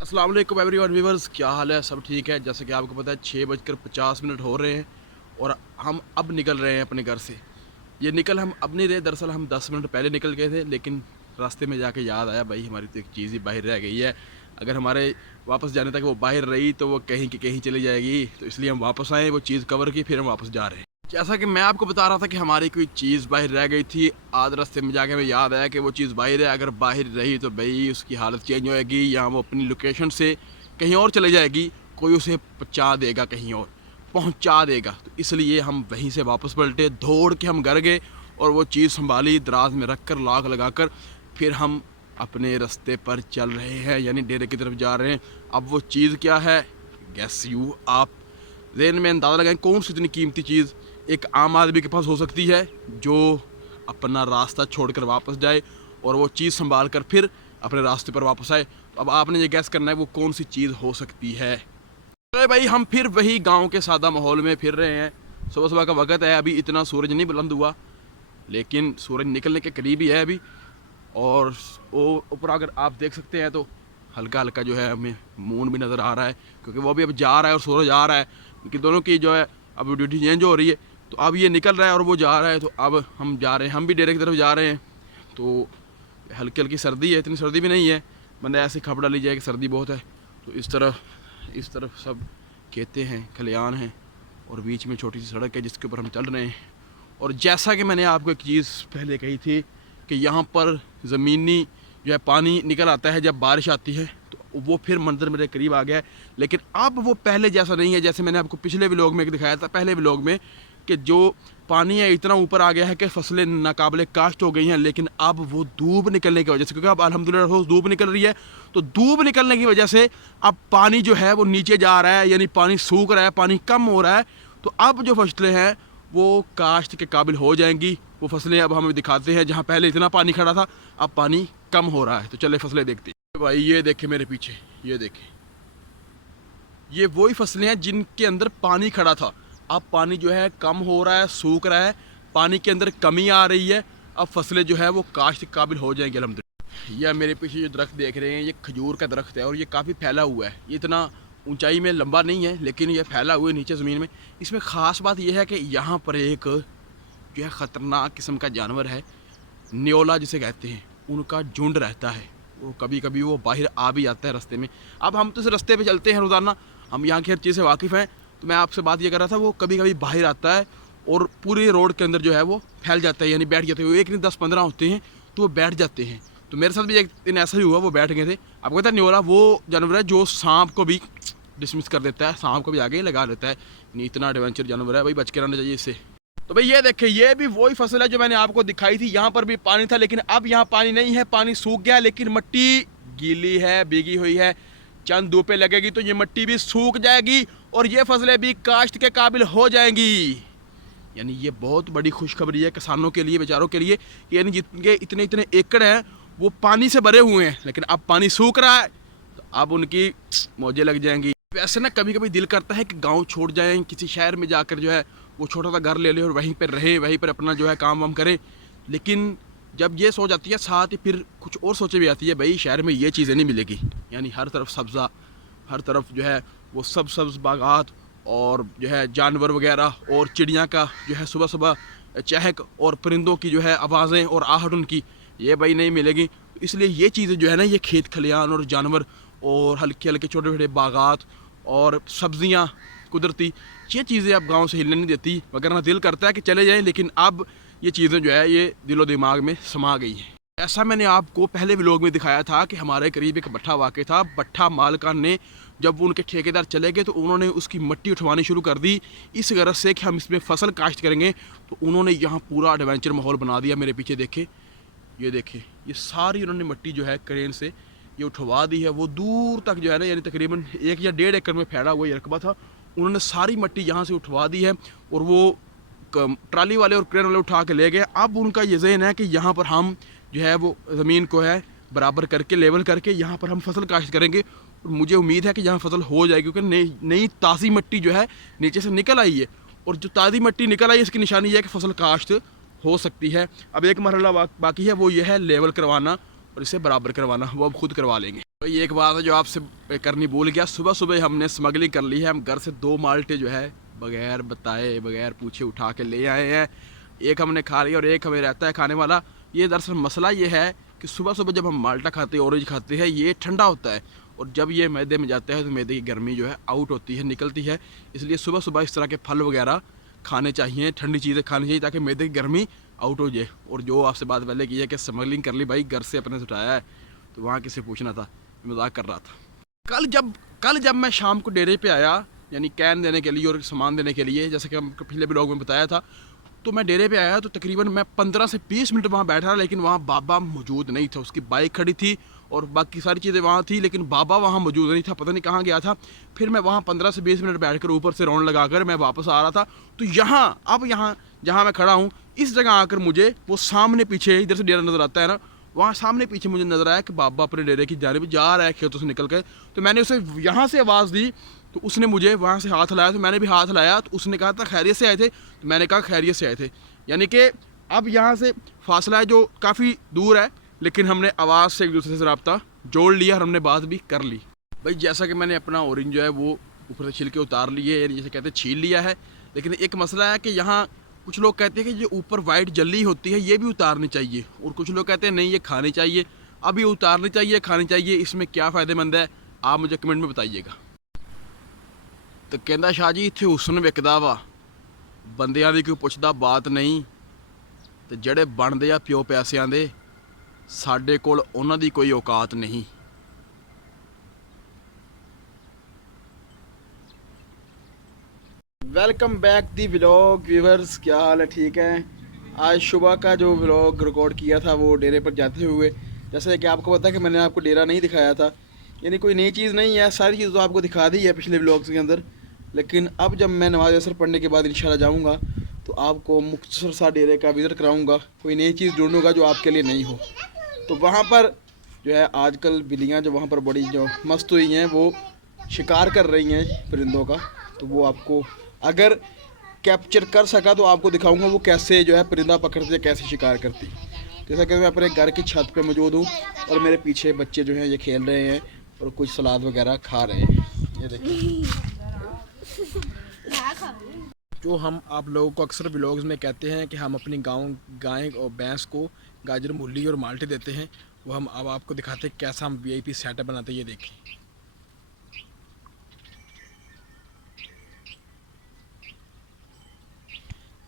अस्सलाम वालेकुम everyone viewers, क्या हाल है? सब ठीक है? जैसे कि आपको पता है 6:50 हो रहे हैं और हम अब निकल रहे हैं अपने घर से। ये निकल हम अब नहीं रहे, दरअसल हम 10 मिनट पहले निकल गए थे, लेकिन रास्ते में जाके याद आया भाई हमारी तो एक चीज़ ही बाहर रह गई है। अगर हमारे वापस जाने तक वो बाहर रही तो वो कहीं की कहीं चली जाएगी, तो इसलिए हम वापस आए, वो चीज़ कवर की, फिर हम वापस जा रहे हैं। जैसा कि मैं आपको बता रहा था कि हमारी कोई चीज़ बाहर रह गई थी, आध रास्ते में जाके हमें याद आया कि वो चीज़ बाहर है। अगर बाहर रही तो भाई उसकी हालत चेंज होएगी, या वो अपनी लोकेशन से कहीं और चले जाएगी, कोई उसे पहुँचा देगा, कहीं और पहुँचा देगा। तो इसलिए हम वहीं से वापस पलटे, दौड़ के हम घर गए और वो चीज़ संभाली, दराज में रख कर लॉक लगा कर फिर हम अपने रास्ते पर चल रहे हैं, यानी डेरे की तरफ जा रहे हैं। अब वो चीज़ क्या है, गैस यू आप ज़हन में अंदाज़ा लगाएं कौन सी इतनी कीमती चीज़ एक आम आदमी के पास हो सकती है जो अपना रास्ता छोड़कर वापस जाए और वो चीज़ संभाल कर फिर अपने रास्ते पर वापस आए। तो अब आपने ये गैस करना है वो कौन सी चीज़ हो सकती है। तो भाई हम फिर वही गांव के सादा माहौल में फिर रहे हैं। सुबह सुबह का वक्त है, अभी इतना सूरज नहीं बुलंद हुआ, लेकिन सूरज निकलने के करीब ही है अभी। और वो ऊपर अगर आप देख सकते हैं तो हल्का हल्का जो है हमें मून भी नज़र आ रहा है, क्योंकि वो भी अब जा रहा है और सूरज आ रहा है, क्योंकि दोनों की जो है अब ड्यूटी चेंज हो रही है। तो अब ये निकल रहा है और वो जा रहा है, तो अब हम जा रहे हैं, हम भी डेरे की तरफ जा रहे हैं। तो हल्की हल्की सर्दी है, इतनी सर्दी भी नहीं है, बंदा ऐसे खपड़ा लीजिए कि सर्दी बहुत है। तो इस तरफ सब खेते हैं, खलियान हैं और बीच में छोटी सी सड़क है जिसके ऊपर हम चल रहे हैं। और जैसा कि मैंने आपको एक चीज़ पहले कही थी कि यहाँ पर ज़मीनी जो है पानी निकल आता है जब बारिश आती है, तो वो फिर मंदिर मेरे करीब आ गया है। लेकिन अब वो पहले जैसा नहीं है, जैसे मैंने आपको पिछले व्लॉग में दिखाया था, पहले व्लॉग में, कि जो पानी है इतना ऊपर आ गया है कि फसलें नाकाबिले काश्त हो गई हैं। लेकिन अब वो धूप निकलने की वजह से, क्योंकि अब अल्हम्दुलिल्लाह रोज़ धूप निकल रही है, तो धूप निकलने की वजह से अब पानी जो है वो नीचे जा रहा है, यानी पानी सूख रहा है, पानी कम हो रहा है। तो अब जो फसलें हैं वो काश्त के काबिल हो जाएंगी। वो फसलें अब हमें दिखाते हैं, जहाँ पहले इतना पानी खड़ा था अब पानी कम हो रहा है। तो चले फसलें देखते हैं। भाई ये देखें मेरे पीछे, ये देखें, ये वही फसलें हैं जिनके अंदर पानी खड़ा था। अब पानी जो है कम हो रहा है, सूख रहा है, पानी के अंदर कमी आ रही है। अब फसलें जो है वो काश्त के काबिल हो जाएंगी अल्हम्दुलिल्लाह। यह मेरे पीछे जो दरख्त देख रहे हैं, ये खजूर का दरख्त है और ये काफ़ी फैला हुआ है। ये इतना ऊंचाई में लंबा नहीं है, लेकिन ये फैला हुआ है नीचे ज़मीन में। इसमें ख़ास बात यह है कि यहाँ पर एक जो है ख़तरनाक किस्म का जानवर है, न्योला जिसे कहते हैं, उनका झुंड रहता है। वो कभी कभी वो बाहर आ भी आता है रास्ते में। अब हम तो इस रास्ते पे चलते हैं रोज़ाना, हम यहाँ की हर चीज़ से वाकिफ़ हैं। तो मैं आपसे बात ये कर रहा था, वो कभी कभी बाहर आता है और पूरे रोड के अंदर जो है वो फैल जाता है, यानी बैठ जाते हैं। एक नहीं 10-15 होते हैं तो वो बैठ जाते हैं। तो मेरे साथ भी एक दिन ऐसा ही हुआ, वो बैठ गए थे। आपको पता है न्योला वो जानवर है जो सांप को भी डिसमिस कर देता है, सांप को भी आगे ही लगा देता है। इतना एडवेंचर जानवर है भाई, बच के रहना चाहिए इससे। तो भाई ये देखें, ये भी वही फसल है जो मैंने आपको दिखाई थी। यहाँ पर भी पानी था, लेकिन अब यहाँ पानी नहीं है, पानी सूख गया, लेकिन मिट्टी गीली है, भीगी हुई है। चंद धूपें लगेगी तो ये मिट्टी भी सूख जाएगी और ये फसलें भी काश्त के काबिल हो जाएंगी। यानी ये बहुत बड़ी खुशखबरी है किसानों के लिए, बेचारों के लिए। यानी जिनके इतने इतने एकड़ हैं वो पानी से भरे हुए हैं, लेकिन अब पानी सूख रहा है, तो अब उनकी मौजें लग जाएंगी। वैसे ना कभी कभी दिल करता है कि गाँव छोड़ जाएँ, किसी शहर में जाकर जो है वो छोटा सा घर ले ले और वहीं पर रहें, वहीं पर अपना जो है काम वाम करें। लेकिन जब ये सोच आती है, साथ ही फिर कुछ और सोचे भी आती है, भाई शहर में ये चीज़ें नहीं मिलेगी। यानी हर तरफ सब्ज़ा, हर तरफ जो है वो सब्ज़ बागात और जो है जानवर वगैरह और चिड़िया का जो है सुबह सुबह चहक और परिंदों की जो है आवाज़ें और आहट उनकी, ये भाई नहीं मिलेगी। इसलिए ये चीज़ें जो है ना, ये खेत खलियान और जानवर और हल्के हल्के छोटे छोटे बागात और सब्ज़ियाँ कुदरती, ये चीज़ें अब गांव से हिलने नहीं देती। वगैरह दिल करता है कि चले जाएं, लेकिन अब ये चीज़ें जो है ये दिलो दिमाग में समा गई हैं। ऐसा मैंने आपको पहले व्लॉग में दिखाया था कि हमारे करीब एक भट्ठा वाक़या था। भट्ठा मालकान ने, जब उनके ठेकेदार चले गए तो उन्होंने उसकी मिट्टी उठवानी शुरू कर दी, इस गरज से कि हम इसमें फसल काश्त करेंगे। तो उन्होंने यहाँ पूरा एडवेंचर माहौल बना दिया। मेरे पीछे देखे, ये देखे, ये सारी उन्होंने मिट्टी जो है क्रेन से ये उठवा दी है। वो दूर तक जो है ना, यानी तकरीबन 1 या 1.5 एकड़ में फैला हुआ ये रकबा था, उन्होंने सारी मिट्टी यहाँ से उठवा दी है और वो ट्राली वाले और क्रेन वाले उठा के ले गए। अब उनका ये ज़हन है कि यहाँ पर हम जो है वो ज़मीन को है बराबर करके, लेवल करके यहाँ पर हम फसल काश्त करेंगे। और मुझे उम्मीद है कि यहाँ फसल हो जाएगी, क्योंकि नई नई ताज़ी मिट्टी जो है नीचे से निकल आई है, और जो ताज़ी मिट्टी निकल आई है इसकी निशानी ये है कि फसल काश्त हो सकती है। अब एक मरहला बाकी है, वो ये है लेवल करवाना और इसे बराबर करवाना, वो अब खुद करवा लेंगे। तो ये एक बात है जो आपसे करनी भूल गया, सुबह सुबह हमने स्मगलिंग कर ली है। हम घर से 2 माल्टे जो है बगैर बताए बगैर पूछे उठा के ले आए हैं। एक हमने खा लिया और एक हमें रहता है खाने वाला। ये दरअसल मसला ये है कि सुबह सुबह जब हम माल्टा खाते हैं, ऑरेंज खाते हैं, ये ठंडा होता है और जब ये मैदे में जाता है तो मैदे की गर्मी जो है आउट होती है, निकलती है। इसलिए सुबह सुबह इस तरह के फल वगैरह खाने चाहिए, ठंडी चीज़ें खानी चाहिए ताकि मैदे की गर्मी आउट हो जाए। और जो आपसे बात पहले की है कि स्मगलिंग कर ली भाई, घर से अपने से उठाया है, तो वहाँ किसे पूछना था, मजाक कर रहा था। कल जब मैं शाम को डेरे पे आया, यानी कैन देने के लिए और सामान देने के लिए, जैसे कि हम पिछले ब्लॉग में बताया था, तो मैं डेरे पे आया तो तकरीबन मैं 15 से 20 मिनट वहाँ बैठा, लेकिन वहाँ बाबा मौजूद नहीं था। उसकी बाइक खड़ी थी और बाकी सारी चीज़ें वहाँ थी, लेकिन बाबा वहाँ मौजूद नहीं था, पता नहीं कहाँ गया था। फिर मैं वहाँ 15 से 20 मिनट बैठकर ऊपर से राउंड लगाकर मैं वापस आ रहा था, तो यहाँ जहाँ मैं खड़ा हूँ इस जगह आकर मुझे वो सामने पीछे, इधर से डेरा नज़र आता है ना, वहाँ सामने पीछे मुझे नज़र आया कि बाबा अपने डेरे की जानिब जा रहा है खेतों से निकल के। तो मैंने उसे यहाँ से आवाज़ दी तो उसने मुझे वहाँ से हाथ लाया, तो मैंने भी हाथ लाया, तो उसने कहा था खैरियत से आए थे, तो मैंने कहा खैरियत से आए थे। यानी कि अब यहाँ से फासला है जो काफ़ी दूर है, लेकिन हमने आवाज़ से एक दूसरे से रब्ता जोड़ लिया और हमने बात भी कर ली। भाई जैसा कि मैंने अपना ऑरेंज जो है वो ऊपर से छिलके उतार लिए, यानी जैसे कहते हैं छील लिया है, लेकिन एक मसला है कि यहाँ कुछ लोग कहते हैं कि जो ऊपर वाइट जल्ली होती है ये भी उतारनी चाहिए, और कुछ लोग कहते हैं नहीं ये खानी चाहिए। अब ये उतारनी चाहिए खानी चाहिए, इसमें क्या फ़ायदेमंद है आप मुझे कमेंट में बताइएगा। तो कहता शाह जी इत्थे हुसन विकदा वा, बंदियां दी कोई पुछदा बात नहीं, ते ਜਿਹੜੇ ਬਣਦੇ ਆ ਪਿਓ ਪੈਸਿਆਂ ਦੇ, ਸਾਡੇ ਕੋਲ ਉਹਨਾਂ ਦੀ ਕੋਈ औकात नहीं। Welcome back the vlog viewers, क्या हाल है? ठीक है। आज सुबह का जो व्लॉग रिकॉर्ड किया था वो डेरे पर जाते हुए, जैसे कि आपको पता है कि मैंने आपको डेरा नहीं दिखाया था, यानी कोई नई चीज़ नहीं है, सारी चीज़ तो आपको दिखा दी है पिछले व्लॉग्स के अंदर। लेकिन अब जब मैं नमाज असर पढ़ने के बाद इंशाल्लाह जाऊँगा तो आपको मुख्तसर सा डेरे का विज़िट कराऊँगा, कोई नई चीज़ ढूंढूँगा जो आपके लिए नहीं हो। तो वहाँ पर जो है आजकल बिल्लियाँ जो वहाँ पर बड़ी जो मस्त हुई हैं वो शिकार कर रही हैं परिंदों का, तो वो आपको अगर कैप्चर कर सका तो आपको दिखाऊंगा वो कैसे जो है परिंदा पकड़ती है, कैसे शिकार करती। जैसा कि मैं अपने घर की छत पे मौजूद हूँ और मेरे पीछे बच्चे जो हैं ये खेल रहे हैं और कुछ सलाद वगैरह खा रहे हैं, ये देखिए। जो हम आप लोगों को अक्सर व्लॉग्स में कहते हैं कि हम अपनी गाय और भैंस को गाजर मूली और माल्टे देते हैं, वो हम अब आपको दिखाते हैं कैसा हम वीआईपी सेटअप बनाते हैं। ये देखिए,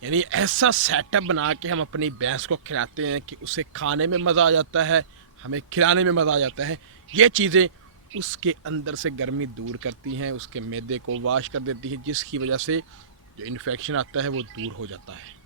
यानी ऐसा सेटअप बना के हम अपनी भैंस को खिलाते हैं कि उसे खाने में मज़ा आ जाता है, हमें खिलाने में मज़ा आ जाता है। ये चीज़ें उसके अंदर से गर्मी दूर करती हैं, उसके मैदे को वाश कर देती हैं, जिसकी वजह से जो इन्फेक्शन आता है वो दूर हो जाता है।